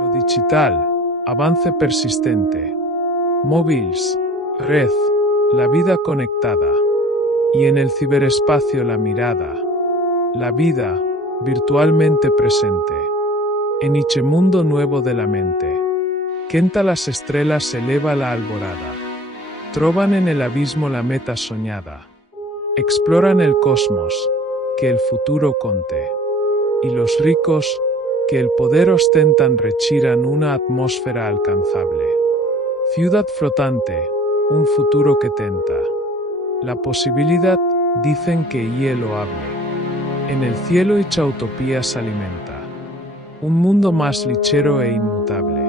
Lo digital, avance persistente. Móviles, red, la vida conectada. Y en el ciberespacio la mirada. La vida, virtualmente presente. En iche mundo nuevo de la mente. Quenta las estrellas eleva la alborada. Trovan en el abismo la meta soñada. Exploran el cosmos, que el futuro conte. Y los ricos, que el poder ostentan rechiran una atmósfera alcanzable. Ciudad flotante, un futuro que tenta. La posibilidad, dicen que hielo hable. En el cielo hecha utopía se alimenta. Un mundo más lichero e inmutable.